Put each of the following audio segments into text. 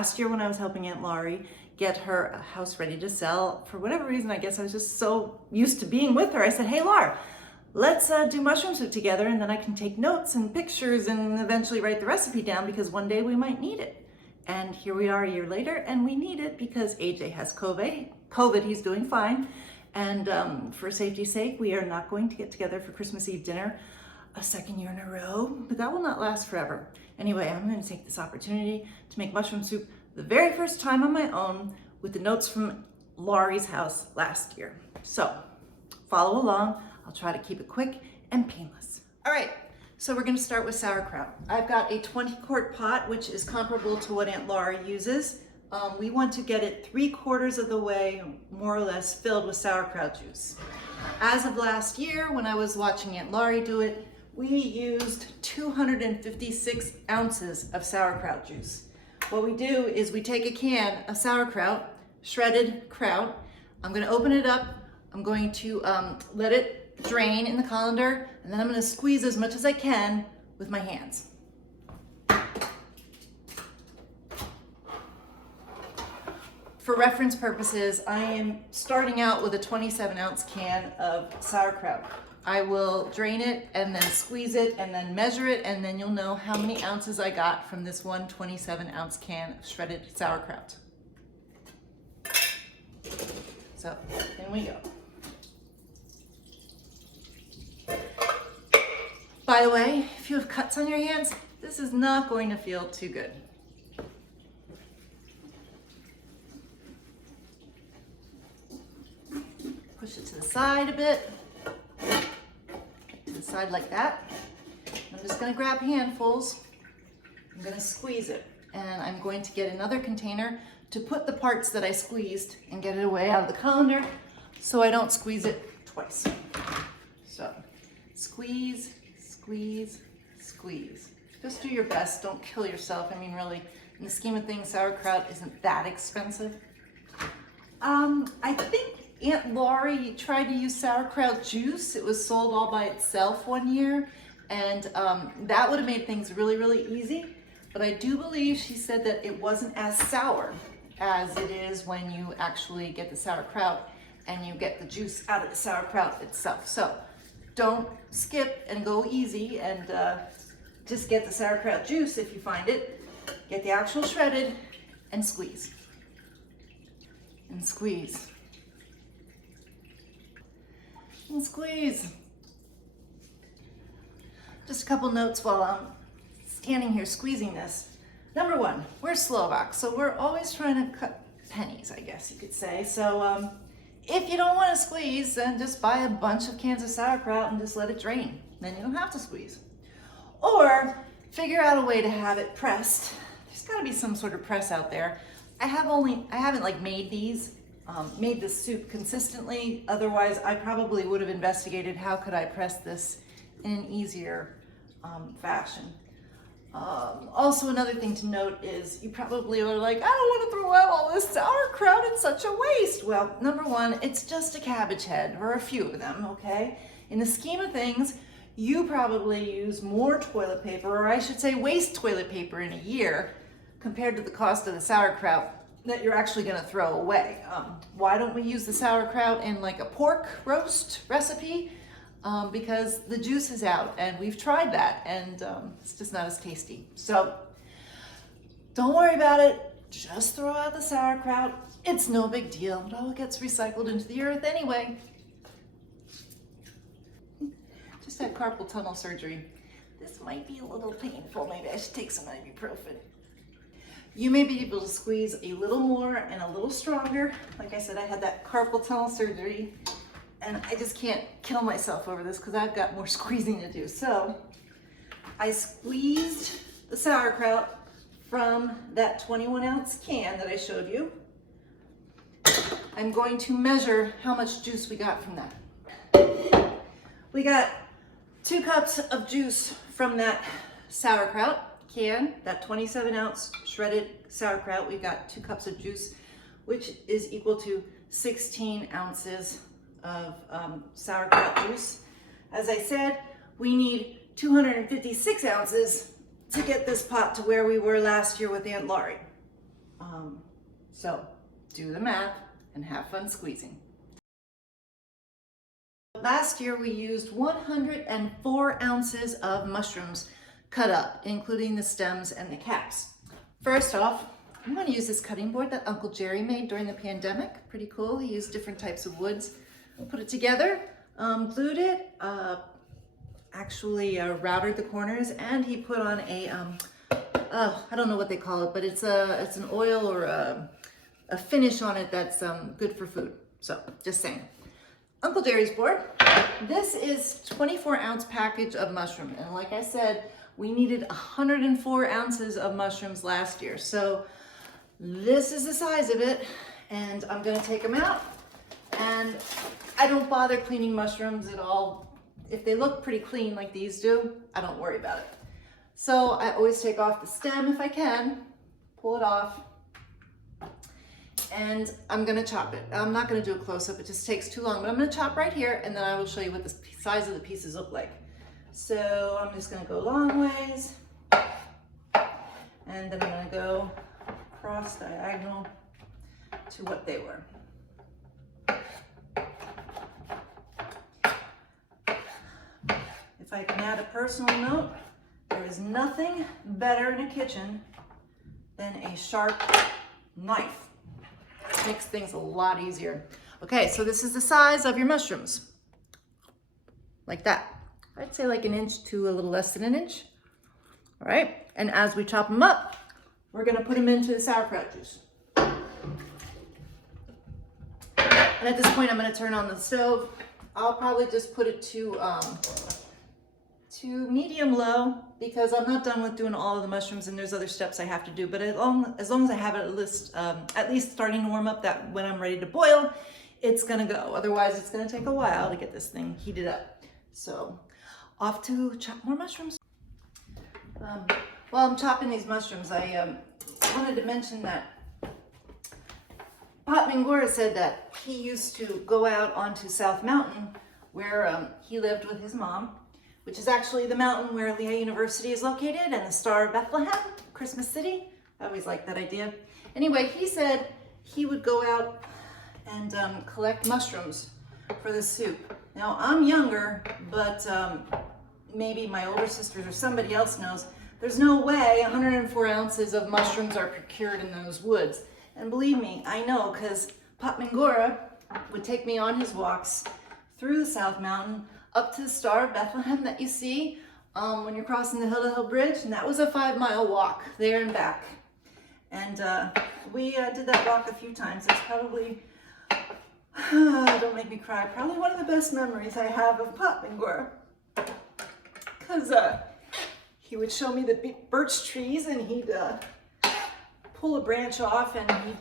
last year when I was helping Aunt Laurie get her house ready to sell. For whatever reason, I guess I was just so used to being with her. I said, hey, Laura, let's do mushroom soup together, and then I can take notes and pictures and eventually write the recipe down because one day we might need it. And here we are a year later, and we need it because AJ has COVID, he's doing fine. And for safety's sake, we are not going to get together for Christmas Eve dinner a second year in a row, but that will not last forever. Anyway, I'm going to take this opportunity to make mushroom soup the very first time on my own with the notes from Laurie's house last year. So follow along. I'll try to keep it quick and painless. All right, so we're going to start with sauerkraut. I've got a 20-quart pot, which is comparable to what Aunt Laurie uses. We want to get it 3/4 of the way, more or less, filled with sauerkraut juice. As of last year, when I was watching Aunt Laurie do it, we used 256 ounces of sauerkraut juice. What we do is we take a can of sauerkraut, shredded kraut. I'm going to open it up. I'm going to let it drain in the colander, and then I'm going to squeeze as much as I can with my hands. For reference purposes, I am starting out with a 27-ounce can of sauerkraut. I will drain it and then squeeze it and then measure it, and then you'll know how many ounces I got from this one 27-ounce can of shredded sauerkraut. So, in we go. By the way, if you have cuts on your hands, this is not going to feel too good. Push it to the side a bit, to the side like that. I'm just gonna grab handfuls. I'm gonna squeeze it, and I'm going to get another container to put the parts that I squeezed and get it away out of the colander so I don't squeeze it twice. So squeeze, squeeze, squeeze. Just do your best, don't kill yourself. I mean, really, in the scheme of things, sauerkraut isn't that expensive. I think Aunt Laurie tried to use sauerkraut juice. It was sold all by itself one year, and that would have made things really, really easy. But I do believe she said that it wasn't as sour as it is when you actually get the sauerkraut and you get the juice out of the sauerkraut itself. So don't skip and go easy and just get the sauerkraut juice if you find it. Get the actual shredded and squeeze. And squeeze. And squeeze. Just a couple notes while I'm standing here squeezing this. Number one, we're Slovak, so we're always trying to cut pennies, I guess you could say. So if you don't want to squeeze, then just buy a bunch of cans of sauerkraut and just let it drain. Then you don't have to squeeze. Or figure out a way to have it pressed. There's got to be some sort of press out there. I haven't like made this soup consistently. Otherwise, I probably would have investigated how could I press this in an easier fashion. Also, another thing to note is you probably are like, I don't want to throw out all this sauerkraut, it's such a waste. Well, number one, it's just a cabbage head, or a few of them, okay? In the scheme of things, you probably use more toilet paper, or I should say waste toilet paper in a year compared to the cost of the sauerkraut that you're actually going to throw away. Why don't we use the sauerkraut in like a pork roast recipe? Because the juice is out, and we've tried that, and it's just not as tasty. So don't worry about it. Just throw out the sauerkraut. It's no big deal. It all gets recycled into the earth anyway. Just had carpal tunnel surgery. This might be a little painful. Maybe I should take some ibuprofen. You may be able to squeeze a little more and a little stronger. Like I said, I had that carpal tunnel surgery, and I just can't kill myself over this because I've got more squeezing to do. So I squeezed the sauerkraut from that 21-ounce can that I showed you. I'm going to measure how much juice we got from that. We got 2 cups of juice from that sauerkraut can, that 27-ounce shredded sauerkraut. We've got 2 cups of juice, which is equal to 16 ounces of sauerkraut juice. As I said, we need 256 ounces to get this pot to where we were last year with Aunt Laurie. So do the math and have fun squeezing. Last year we used 104 ounces of mushrooms cut up, including the stems and the caps. First off, I'm going to use this cutting board that Uncle Jerry made during the pandemic. Pretty cool. He used different types of woods. Put it together, glued it, routed the corners, and he put on a, I don't know what they call it, but it's an oil or a finish on it that's good for food. So just saying. Uncle Jerry's board. This is 24-ounce package of mushroom, and like I said, we needed 104 ounces of mushrooms last year. So this is the size of it, and I'm gonna take them out. And I don't bother cleaning mushrooms at all. If they look pretty clean like these do, I don't worry about it. So I always take off the stem if I can, pull it off, and I'm gonna chop it. I'm not gonna do a close-up, it just takes too long, but I'm gonna chop right here, and then I will show you what the size of the pieces look like. So I'm just gonna go long ways, and then I'm gonna go cross diagonal to what they were. If I can add a personal note, there is nothing better in a kitchen than a sharp knife. It makes things a lot easier. Okay, so this is the size of your mushrooms. Like that. I'd say like an inch to a little less than an inch. All right, and as we chop them up, we're gonna put them into the sauerkraut juice. And at this point, I'm gonna turn on the stove. I'll probably just put it to medium low, because I'm not done with doing all of the mushrooms and there's other steps I have to do, but as long as I have it at least starting to warm up, that when I'm ready to boil, it's gonna go. Otherwise, it's gonna take a while to get this thing heated up. So off to chop more mushrooms. While I'm chopping these mushrooms, I wanted to mention that Pat Mingora said that he used to go out onto South Mountain where he lived with his mom, which is actually the mountain where Lehigh University is located and the Star of Bethlehem, Christmas City. I always liked that idea. Anyway, he said he would go out and collect mushrooms for the soup. Now, I'm younger, but maybe my older sisters or somebody else knows, there's no way 104 ounces of mushrooms are procured in those woods. And believe me, I know, because Pat Mingora would take me on his walks through the South Mountain up to the Star of Bethlehem that you see when you're crossing the Hill to Hill Bridge, and that was a 5-mile walk there and back. And we did that walk a few times. It's probably, don't make me cry, probably one of the best memories I have of Pat Mingora. Because he would show me the birch trees, and he'd pull a branch off and he'd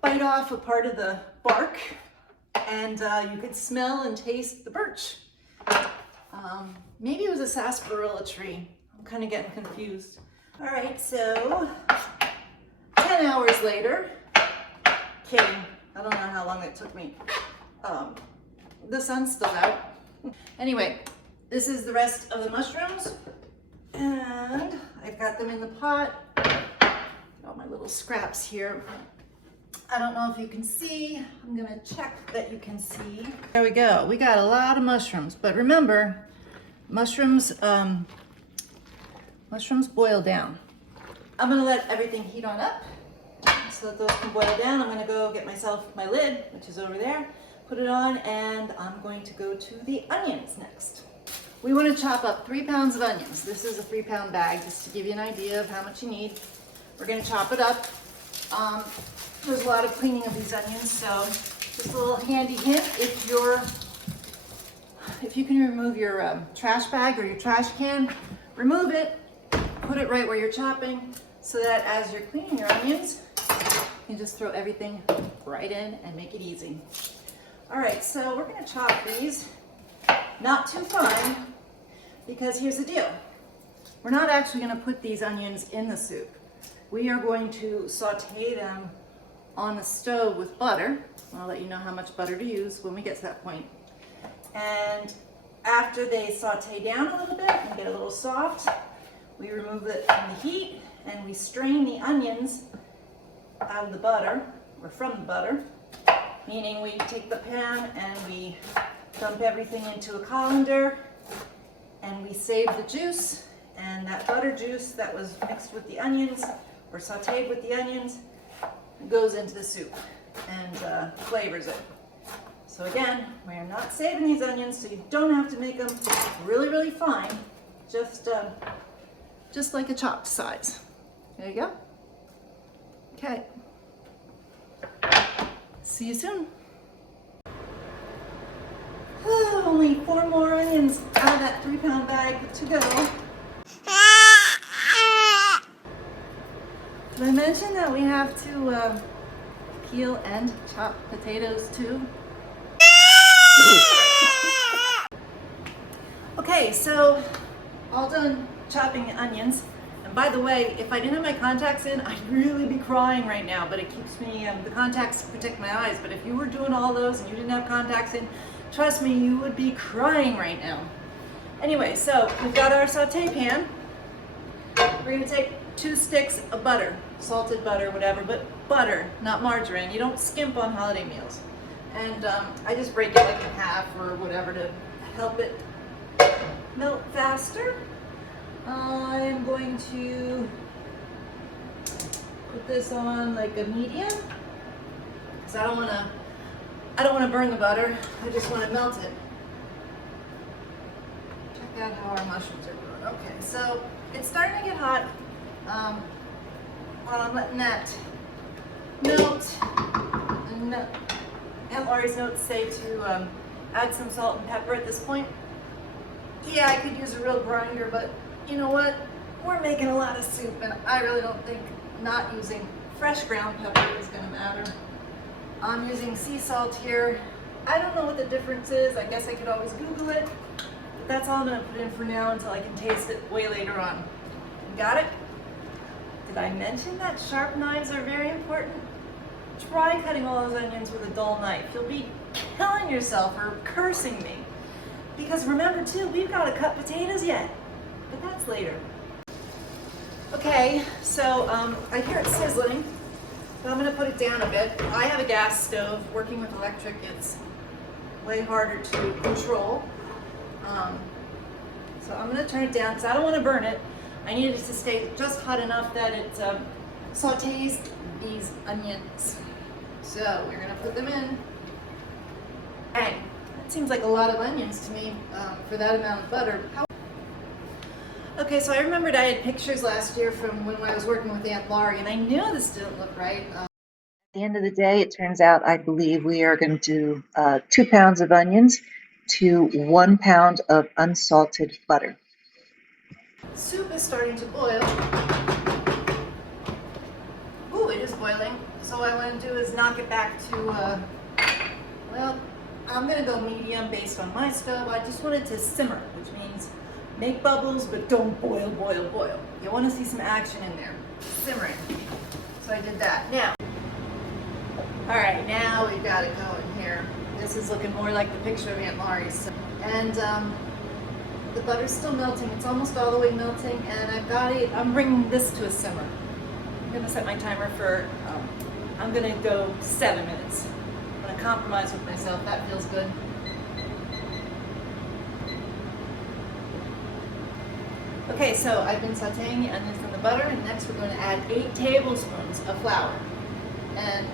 bite off a part of the bark, and you could smell and taste the birch. Maybe it was a sarsaparilla tree. I'm kind of getting confused. All right, so 10 hours later, kidding, I don't know how long it took me. The sun's still out. Anyway, this is the rest of the mushrooms, and I've got them in the pot. All my little scraps here. I don't know if you can see. I'm gonna check that you can see. There we go. We got a lot of mushrooms, but remember, mushrooms boil down. I'm gonna let everything heat on up so that those can boil down. I'm gonna go get myself my lid, which is over there, put it on, and I'm going to go to the onions next. We want to chop up 3 pounds of onions. This is a 3-pound bag, just to give you an idea of how much you need. We're gonna chop it up. There's a lot of cleaning of these onions, so just a little handy hint, if you can remove your trash bag or your trash can, remove it, put it right where you're chopping, so that as you're cleaning your onions, you can just throw everything right in and make it easy. All right, so we're gonna chop these, not too fine, because here's the deal. We're not actually gonna put these onions in the soup. We are going to saute them on the stove with butter. I'll let you know how much butter to use when we get to that point. And after they saute down a little bit and get a little soft, we remove it from the heat and we strain the onions out out of the butter, or from the butter, meaning we take the pan and we dump everything into a colander and we save the juice, and that butter juice that was mixed with the onions or sauteed with the onions goes into the soup and flavors it. So again, we're not saving these onions, so you don't have to make them really, really fine, just like a chopped size. There you go. Okay. See you soon. Only 4 more onions out of that 3-pound bag to go. Did I mention that we have to peel and chop potatoes too? Okay, so all done chopping the onions. And by the way, if I didn't have my contacts in, I'd really be crying right now, but it keeps me, the contacts protect my eyes. But if you were doing all those and you didn't have contacts in, trust me, you would be crying right now. Anyway, so we've got our saute pan. We're gonna take 2 sticks of butter, salted butter, whatever, but butter, not margarine. You don't skimp on holiday meals. And I just break it like in half or whatever to help it melt faster. I'm going to put this on like a medium because I don't want to burn the butter. I just want to melt it. Check out how our mushrooms are doing. Okay, so it's starting to get hot. While I'm letting that melt, and Aunt Laurie's notes say to add some salt and pepper at this point. Yeah, I could use a real grinder, but you know what? We're making a lot of soup, and I really don't think not using fresh ground pepper is going to matter. I'm using sea salt here. I don't know what the difference is. I guess I could always Google it, but that's all I'm going to put in for now until I can taste it way later on. Got it? Did I mention that sharp knives are very important? Try cutting all those onions with a dull knife. You'll be killing yourself or cursing me. Because remember too, we've got to cut potatoes yet, but that's later. Okay, so I hear it sizzling, but I'm gonna put it down a bit. I have a gas stove. Working with electric, it's way harder to control. So I'm gonna turn it down because I don't want to burn it. I need it to stay just hot enough that it sautés these onions. So we're gonna put them in. Bang. That seems like a lot of onions to me for that amount of butter. Okay, so I remembered I had pictures last year from when I was working with Aunt Laurie, and I knew this didn't look right. At the end of the day, it turns out I believe we are going to do 2 pounds of onions to 1 pound of unsalted butter. Soup is starting to boil. Ooh, it is boiling. So what I want to do is knock it back to, well, I'm going to go medium based on my stove. I just want it to simmer, which means make bubbles, but don't boil, boil, boil. You want to see some action in there, simmering. So I did that. Now, all right, now we've got it going here. This is looking more like the picture of Aunt Laurie's. And the butter's still melting. It's almost all the way melting, and I've got it. I'm bringing this to a simmer. I'm going to set my timer for, I'm going to go 7 minutes. I'm going to compromise with myself. That feels good. Okay, so I've been sauteing the onions in the butter, and next we're going to add 8 tablespoons of flour. And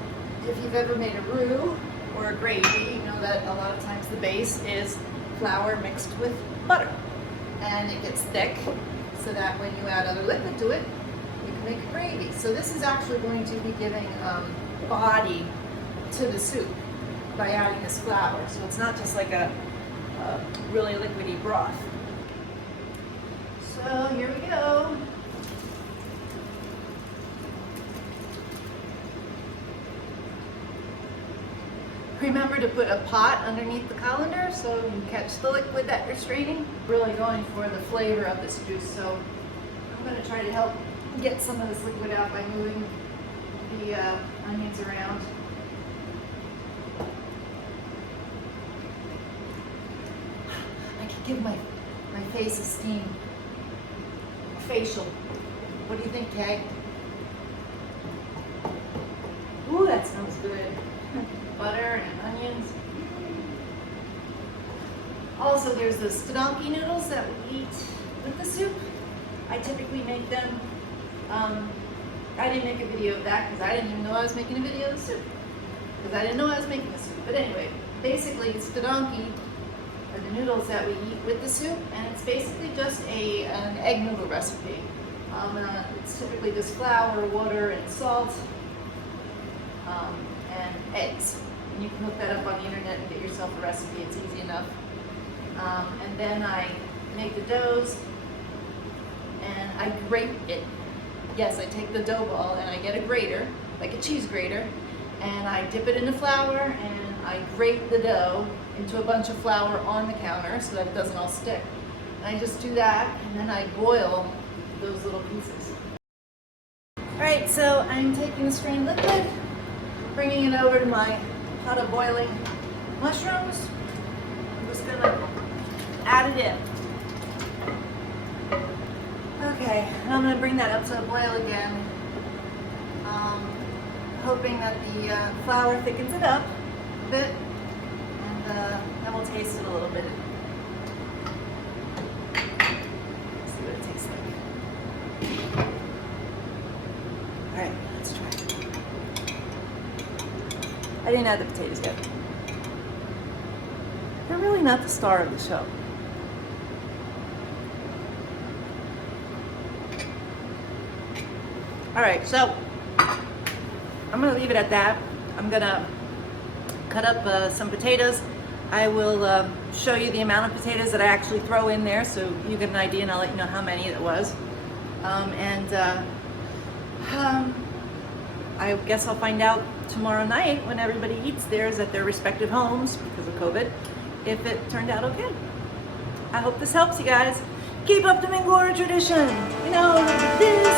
if you've ever made a roux or a gravy, you know that a lot of times the base is flour mixed with butter. And it gets thick, so that when you add other liquid to it, you can make a gravy. So this is actually going to be giving body to the soup by adding this flour. So it's not just like a really liquidy broth. So here we go. Remember to put a pot underneath the colander so you catch the liquid that you're straining. Really going for the flavor of this juice, so I'm going to try to help get some of this liquid out by moving the onions around. I could give my face a steam facial. What do you think, Kay? butter and onions. Also, there's the stonky noodles that we eat with the soup. I typically make them. I didn't make a video of that because I didn't even know I was making a video of the soup. Because I didn't know I was making the soup. But anyway, basically, stonky are the noodles that we eat with the soup, and it's basically just an egg noodle recipe. It's typically just flour, water, and salt, and eggs. And you can look that up on the internet and get yourself a recipe. It's easy enough. And then I make the doughs, and I grate it. Yes, I take the dough ball and I get a grater, like a cheese grater, and I dip it in the flour and I grate the dough into a bunch of flour on the counter so that it doesn't all stick. And I just do that, and then I boil those little pieces. All right, so I'm taking the strained liquid, bringing it over to my pot of boiling mushrooms. I'm just gonna add it in. Okay, and I'm gonna bring that up to a boil again, hoping that the flour thickens it up a bit, and then we'll taste it a little bit. See what it tastes like. All right, let's try it. I didn't add the potatoes yet. They're really not the star of the show. All right, so I'm gonna leave it at that. I'm gonna cut up some potatoes. I will show you the amount of potatoes that I actually throw in there so you get an idea, and I'll let you know how many it was. I guess I'll find out tomorrow night when everybody eats theirs at their respective homes because of COVID, if it turned out okay. I hope this helps you guys. Keep up the Mingora tradition. You know, this